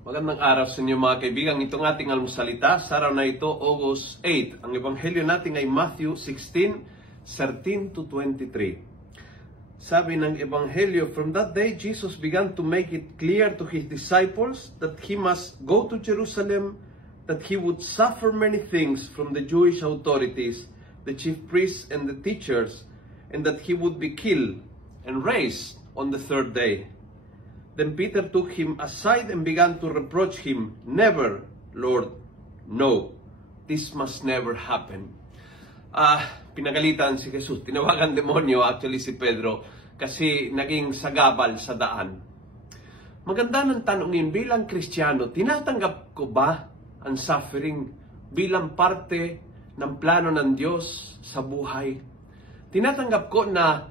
Magandang araw sa inyo mga kaibigan. Itong ating almusalita sa araw na ito, August 8. Ang ebanghelyo natin ay Matthew 16:13-23. Sabi ng ebanghelyo, "From that day, Jesus began to make it clear to his disciples that he must go to Jerusalem, that he would suffer many things from the Jewish authorities, the chief priests and the teachers, and that he would be killed and raised on the third day." Then Peter took him aside and began to reproach him. "Never, Lord, no. This must never happen." Pinagalitan si Jesus. Tinawagan demonyo actually si Pedro kasi naging sagabal sa daan. Maganda ng tanungin bilang Kristiyano, tinatanggap ko ba ang suffering bilang parte ng plano ng Diyos sa buhay? Tinatanggap ko na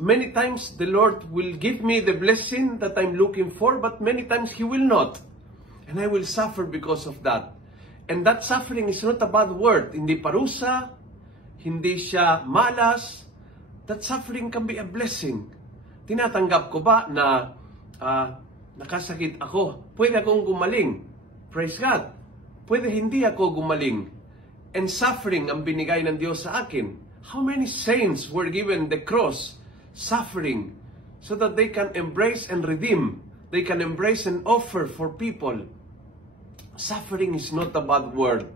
many times the Lord will give me the blessing that I'm looking for, but many times He will not. And I will suffer because of that. And that suffering is not a bad word. Hindi parusa, hindi siya malas. That suffering can be a blessing. Tinatanggap ko ba na nakasakit ako? Pwede akong gumaling. Praise God. Pwede hindi ako gumaling. And suffering ang binigay ng Diyos sa akin. How many saints were given the cross? Suffering, so that they can embrace and redeem. They can embrace and offer for people. Suffering is not a bad word.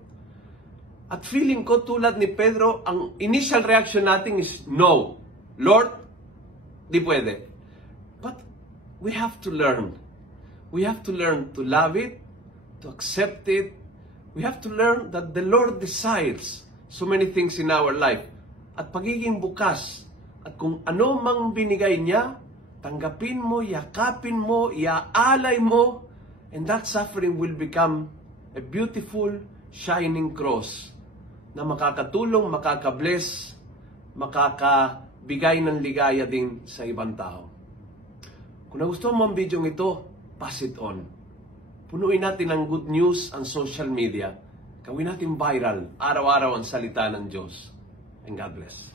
At feeling ko tulad ni Pedro, ang initial reaction natin is no. Lord, di pwede. But we have to learn. We have to learn to love it, to accept it. We have to learn that the Lord desires so many things in our life. At pagiging bukas. At kung ano mang binigay niya, tanggapin mo, yakapin mo, iaalay mo, and that suffering will become a beautiful, shining cross na makakatulong, makakabless, makakabigay ng ligaya din sa ibang tao. Kung nagustuhan mo ang video ito, pass it on. Punuin natin ang good news ang social media. Gawin natin viral, araw-araw ang salita ng Diyos. And God bless.